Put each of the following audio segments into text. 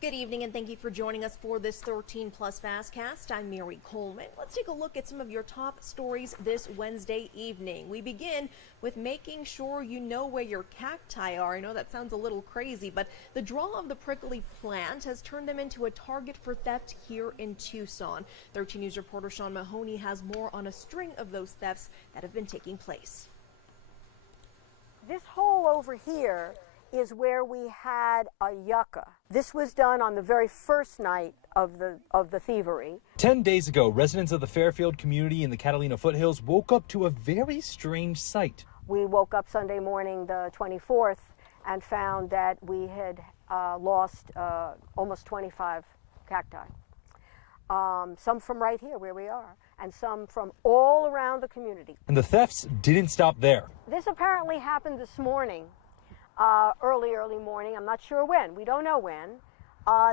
Good evening and thank you for joining us for this 13 Plus FastCast. I'm Mary Coleman. Let's take a look at some of your top stories this Wednesday evening. We begin with making sure you know where your cacti are. I know that sounds a little crazy, but the draw of the prickly plant has turned them into a target for theft here in Tucson. 13 News reporter Sean Mahoney has more on a string of those thefts that have been taking place. This hole over here is where we had a yucca. This was done on the very first night of the thievery. 10 days ago, residents of the Fairfield community in the Catalina foothills woke up to a very strange sight. We woke up Sunday morning, the 24th, and found that we had lost almost 25 cacti. Some from right here where we are, and some from all around the community. And the thefts didn't stop there. This apparently happened this morning. Early morning. I'm not sure when. We don't know when.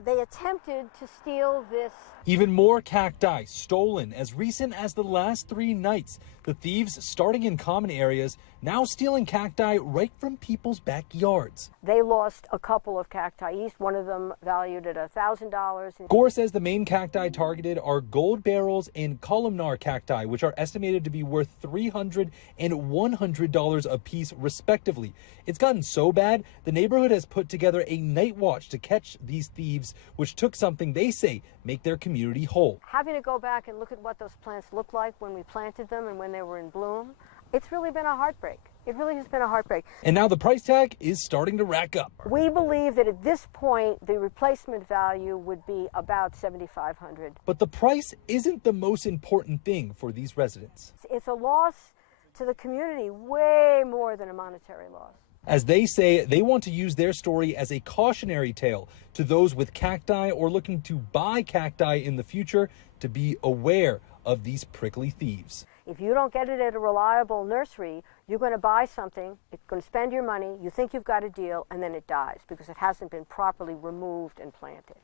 They attempted to steal this. Even more cacti stolen as recent as the last 3 nights. The thieves, starting in common areas, now stealing cacti right from people's backyards. They lost a couple of cacti each, one of them valued at $1,000. Gore says the main cacti targeted are gold barrels and columnar cacti, which are estimated to be worth $300 and $100 a piece, respectively. It's gotten so bad, the neighborhood has put together a night watch to catch these thieves, which took something they say make their community whole. Having to go back and look at what those plants looked like when we planted them and when they were in bloom, it's really been a heartbreak. It really has been a heartbreak. And now the price tag is starting to rack up. We believe that at this point, the replacement value would be about $7,500. But the price isn't the most important thing for these residents. It's a loss to the community, way more than a monetary loss. As they say, they want to use their story as a cautionary tale to those with cacti or looking to buy cacti in the future to be aware of these prickly thieves. If you don't get it at a reliable nursery, you're going to buy something, you're going to spend your money, you think you've got a deal, and then it dies because it hasn't been properly removed and planted.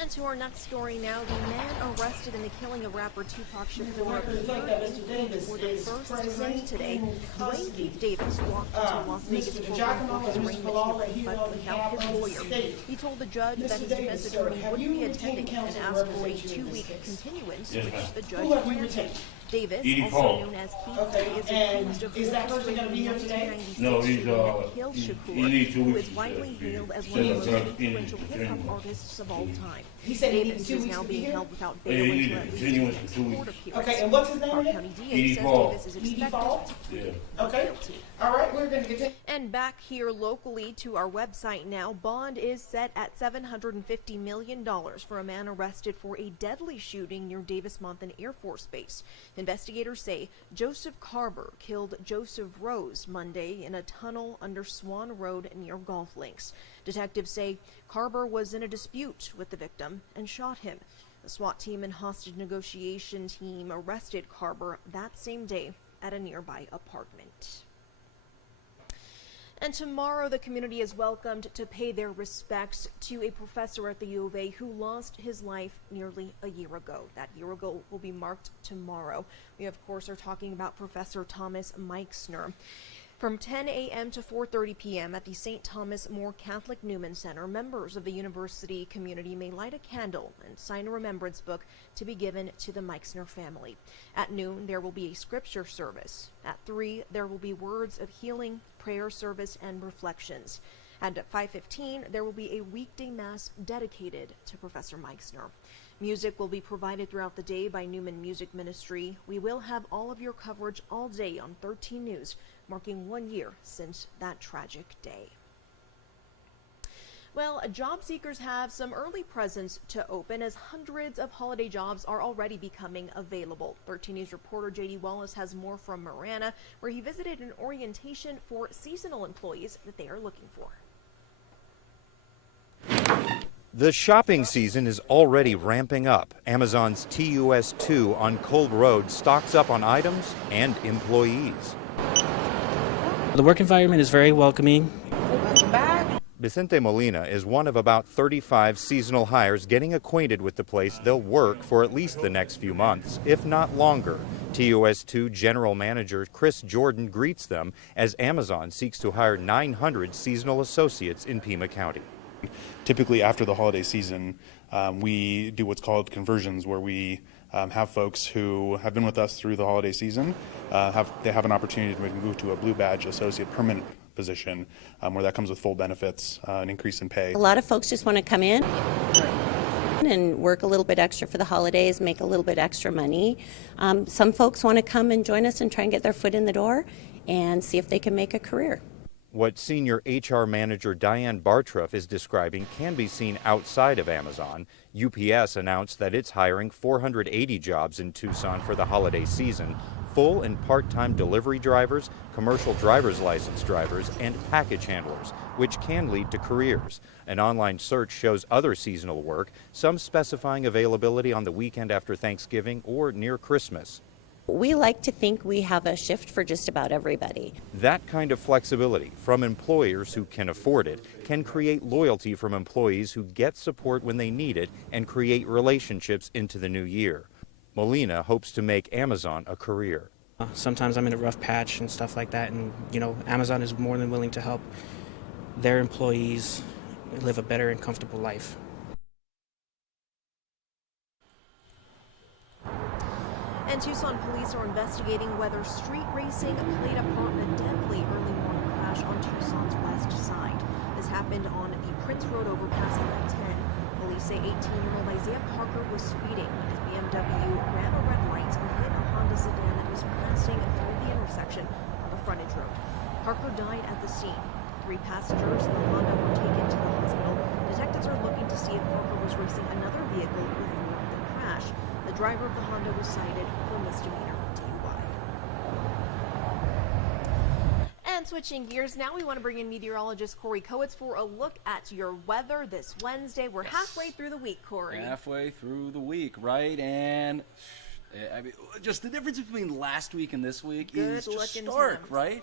And to our next story now, the man arrested in the killing of rapper Tupac Shakur for the first time today. Dwayne Keith Davis walked into Las Vegas courtroom for his arraignment hearing, but without his lawyer. He told the judge that his defense attorney wouldn't be attending and asked for a 2-week continuance, which the judge granted. Davis, also known as Keith, is accused of orchestrating 1996 kill Shakur, who is widely hailed as one of the most influential hip-hop artists of all time. Davis is now being held without bail until at least the next court appearance. Okay, and what's his name Our again? County DA says Davis is expected to plead guilty. All right, we're going to continue. And back here locally to our website now, bond is set at $750 million for a man arrested for a deadly shooting near Davis-Monthan Air Force Base. Investigators say Joseph Carver killed Joseph Rose Monday in a tunnel under Swan Road near golf links. Detectives say Carver was in a dispute with the victim and shot him. The SWAT team and hostage negotiation team arrested Carver that same day at a nearby apartment. And tomorrow, the community is welcomed to pay their respects to a professor at the U of A who lost his life nearly a year ago. That year ago will be marked tomorrow. We, of course, are talking about Professor Thomas Meixner. From 10 a.m. to 4:30 p.m. at the St. Thomas More Catholic Newman Center, members of the university community may light a candle and sign a remembrance book to be given to the Meixner family. At noon, there will be a scripture service. At 3, there will be words of healing, prayer service, and reflections. And at 5:15, there will be a weekday mass dedicated to Professor Meixner. Music will be provided throughout the day by Newman Music Ministry. We will have all of your coverage all day on 13 News, marking 1 year since that tragic day. Well, job seekers have some early presents to open as hundreds of holiday jobs are already becoming available. 13 News reporter J.D. Wallace has more from Marana, where he visited an orientation for seasonal employees that they are looking for. The shopping season is already ramping up. Amazon's TUS2 on Cove Road stocks up on items and employees. The work environment is very welcoming. Vicente Molina is one of about 35 seasonal hires getting acquainted with the place they'll work for at least the next few months, if not longer. TUS2 General Manager Chris Jordan greets them as Amazon seeks to hire 900 seasonal associates in Pima County. Typically after the holiday season, we do what's called conversions, where we have folks who have been with us through the holiday season, they have an opportunity to move to a blue badge associate permanent position, where that comes with full benefits, an increase in pay. A lot of folks just want to come in and work a little bit extra for the holidays, make a little bit extra money. Some folks want to come and join us and try and get their foot in the door and see if they can make a career. What Senior HR Manager Diane Bartruff is describing can be seen outside of Amazon. UPS announced that it's hiring 480 jobs in Tucson for the holiday season, full and part-time delivery drivers, commercial driver's license drivers, and package handlers, which can lead to careers. An online search shows other seasonal work, some specifying availability on the weekend after Thanksgiving or near Christmas. We like to think we have a shift for just about everybody. That kind of flexibility from employers who can afford it can create loyalty from employees who get support when they need it and create relationships into the new year. Molina hopes to make Amazon a career. Sometimes I'm in a rough patch and stuff like that, and Amazon is more than willing to help their employees live a better and comfortable life. And Tucson police are investigating whether street racing played a part in a deadly early morning crash on Tucson's west side. This happened on the Prince Road overpass at 10. Police say 18-year-old Isaiah Parker was speeding. His BMW ran a red light and hit a Honda sedan that was passing through the intersection on the frontage road. Parker died at the scene. 3 passengers in the Honda were taken to the hospital. Detectives are looking to see if Parker was racing another vehicle before the crash. The driver of the Honda was cited for misdemeanor DUI. And switching gears, now we want to bring in meteorologist Corey Kowitz for a look at your weather this Wednesday. We're halfway through the week, Corey. Halfway through the week, right? And just the difference between last week and this week is just stark, right?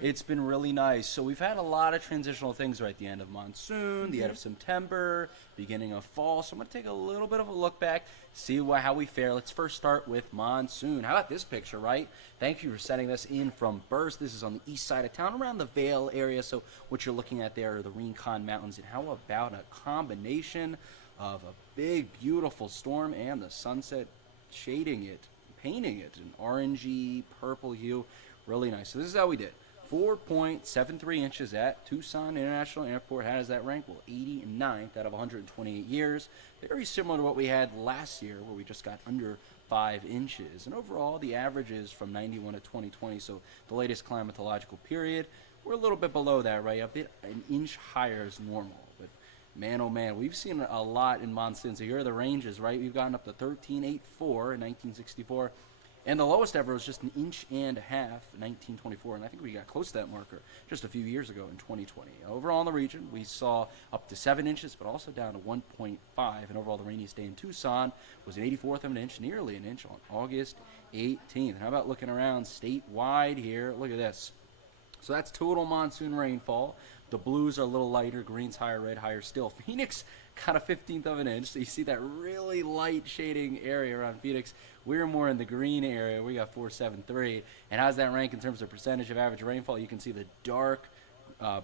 It's been really nice. So we've had a lot of transitional things right at the end of monsoon, the end of September, beginning of fall. So I'm going to take a little bit of a look back, see how we fare. Let's first start with monsoon. How about this picture, right? Thank you for sending this in from Burst. This is on the east side of town, around the Vale area. So what you're looking at there are the Rincon Mountains. And how about a combination of a big, beautiful storm and the sunset shading it, painting it an orangey purple hue. Really nice. So this is how we did. 4.73 inches at Tucson International Airport. How does that rank? Well, 89th out of 128 years. Very similar to what we had last year, where we just got under 5 inches. And overall, the average is from 91 to 2020, so the latest climatological period. We're a little bit below that, right? An inch higher is normal. But man, oh man, we've seen a lot in monsoon. So here are the ranges, right? We've gotten up to 13.84 in 1964. And the lowest ever was just 1.5 inches in 1924. And I think we got close to that marker just a few years ago in 2020. Overall in the region, we saw up to 7 inches, but also down to 1.5. And overall, the rainiest day in Tucson was an 84th of an inch, nearly an inch on August 18th. And how about looking around statewide here? Look at this. So that's total monsoon rainfall. The blues are a little lighter, greens higher, red higher still. Phoenix got a 15th of an inch, so you see that really light shading area around Phoenix. We're more in the green area. We got 473. And how does that rank in terms of percentage of average rainfall? You can see the dark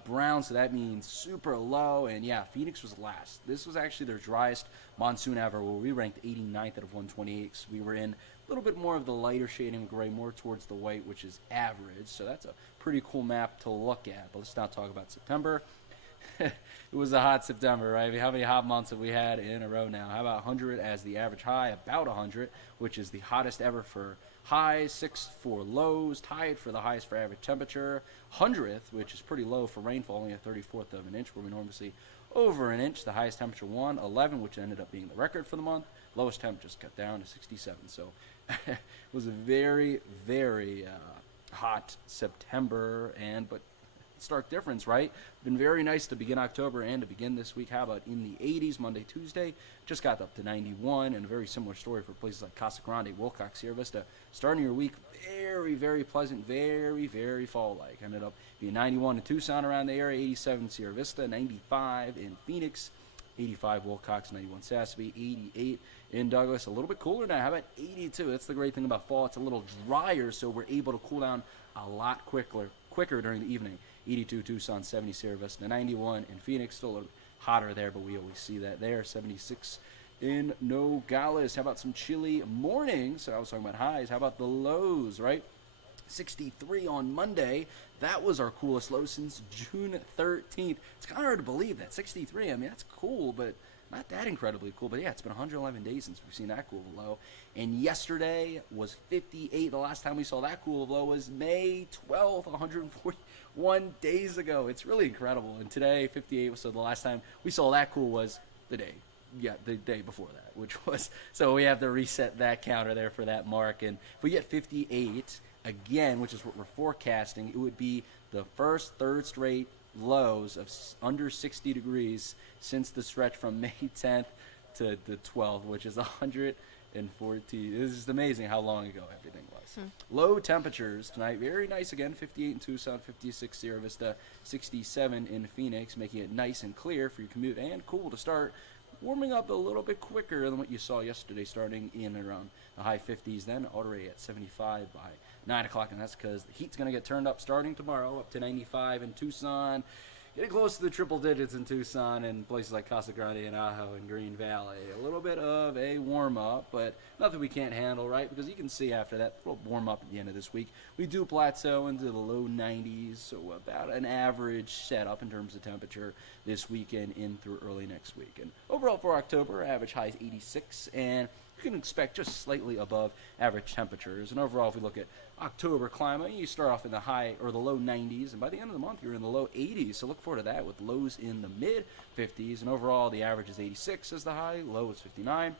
brown, so that means super low. And yeah, Phoenix was last. This was actually their driest monsoon ever, where we ranked 89th out of 128. So we were in a little bit more of the lighter shading of gray, more towards the white, which is average. So that's a pretty cool map to look at. But let's not talk about September. It was a hot September, right? I mean, how many hot months have we had in a row now? How about 100 as the average high? About 100, which is the hottest ever for highs, 6 for lows, tied for the highest for average temperature. 100th, which is pretty low for rainfall, only a 34th of an inch, where we normally see over an inch. The highest temperature 11, which ended up being the record for the month. Lowest temp just cut down to 67. So it was a very, very hot September, but stark difference, right? Been very nice to begin October and to begin this week. How about in the 80s Monday, Tuesday? Just got up to 91, and a very similar story for places like Casa Grande, Wilcox, Sierra Vista. Starting your week very, very pleasant, very, very fall-like. Ended up being 91 in Tucson around the area, 87 Sierra Vista, 95 in Phoenix, 85 Wilcox, 91 Sassabee, 88 in Douglas. A little bit cooler now. How about 82? That's the great thing about fall. It's a little drier, so we're able to cool down a lot quicker during the evening. 82 Tucson, 70 Sierra Vista, 91 in Phoenix. Still a little bit hotter there, but we always see that there. 76 in Nogales. How about some chilly mornings? So I was talking about highs. How about the lows, right? 63 on Monday. That was our coolest low since June 13th. It's kind of hard to believe that. 63, I mean, that's cool, but not that incredibly cool. But yeah, it's been 111 days since we've seen that cool of a low. And yesterday was 58. The last time we saw that cool of a low was May 12th, 141 days ago. It's really incredible. And today, 58, so the last time we saw that cool was the day before that, which was, so we have to reset that counter there for that mark. And if we get 58 again, which is what we're forecasting, it would be the first third straight lows of under 60 degrees since the stretch from May 10th to the 12th, which is 114. This is amazing how long ago everything was. Low temperatures tonight, very nice again, 58 in Tucson, 56 Sierra Vista, 67 in Phoenix, making it nice and clear for your commute and cool to start. Warming up a little bit quicker than what you saw yesterday, starting in around the high 50s, then already at 75 by 9 o'clock, and that's because the heat's going to get turned up starting tomorrow, up to 95 in Tucson, getting close to the triple digits in Tucson and places like Casa Grande and Ajo and Green Valley. A little bit of a warm-up, but nothing we can't handle, right? Because you can see after that little warm-up at the end of this week, we do plateau into the low 90s, so about an average setup in terms of temperature this weekend in through early next week. And overall for October, average high is 86, and you can expect just slightly above average temperatures. And overall, if we look at October climate, you start off in the high or the low 90s, and by the end of the month, you're in the low 80s. So look forward to that with lows in the mid 50s. And overall, the average is 86 as the high, low is 59.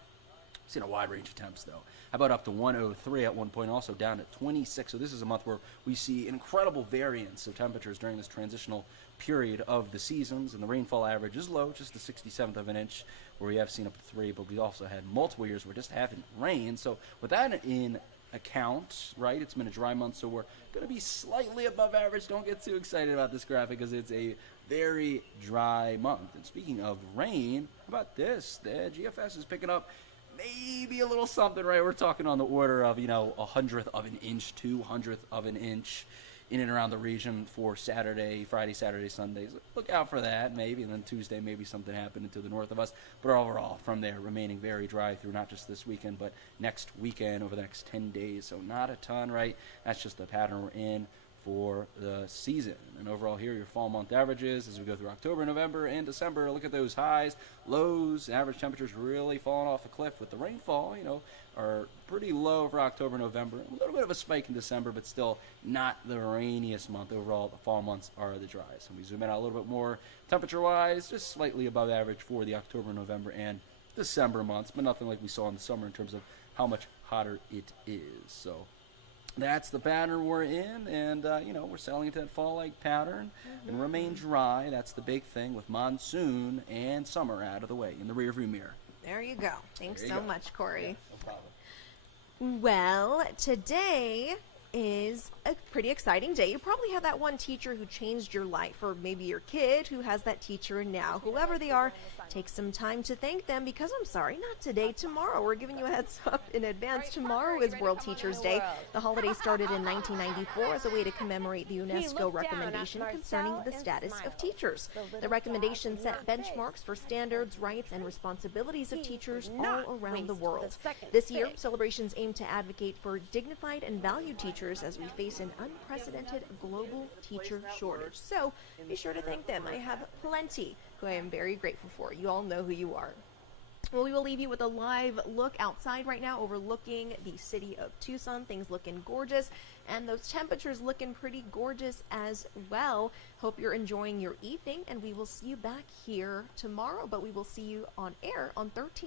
Seen a wide range of temps, though. How about up to 103 at one point, also down to 26. So this is a month where we see incredible variance of temperatures during this transitional period of the seasons, and the rainfall average is low, just the 67th of an inch, where we have seen up to 3, but we also had multiple years where it just haven't rained. So with that in account, right, it's been a dry month, so we're going to be slightly above average. Don't get too excited about this graphic because it's a very dry month. And speaking of rain, how about this? The GFS is picking up maybe a little something, right? We're talking on the order of, 100th of an inch, 200th of an inch in and around the region for Friday, Saturday, Sundays. Look out for that, maybe, and then Tuesday, maybe something happening to the north of us. But overall, from there, remaining very dry through not just this weekend, but next weekend, over the next 10 days. So not a ton, right? That's just the pattern we're in for the season. And overall here, your fall month averages as we go through October, November, and December. Look at those highs, lows, average temperatures really falling off a cliff with the rainfall, are pretty low for October, November. A little bit of a spike in December, but still not the rainiest month. Overall, the fall months are the driest. And we zoom in out a little bit more temperature-wise, just slightly above average for the October, November, and December months, but nothing like we saw in the summer in terms of how much hotter it is. So that's the pattern we're in, and we're sailing into that fall-like pattern and remain dry. That's the big thing with monsoon and summer out of the way in the rearview mirror. There you go. Thanks so much, Corey. Yeah, no problem. Well, today is a pretty exciting day. You probably have that one teacher who changed your life, or maybe your kid who has that teacher now. Whoever they are, take some time to thank them, because I'm sorry, not today, tomorrow. We're giving you a heads up in advance. Tomorrow is World Teachers Day. The holiday started in 1994 as a way to commemorate the UNESCO recommendation concerning the status of teachers. The recommendation set benchmarks for standards, rights, and responsibilities of teachers all around the world. This year, celebrations aim to advocate for dignified and valued teachers as we face an unprecedented global teacher shortage. So be sure to thank them. I have plenty who I am very grateful for. You all know who you are. Well, we will leave you with a live look outside right now overlooking the city of Tucson. Things looking gorgeous, and those temperatures looking pretty gorgeous as well. Hope you're enjoying your evening, and we will see you back here tomorrow, but we will see you on air on 13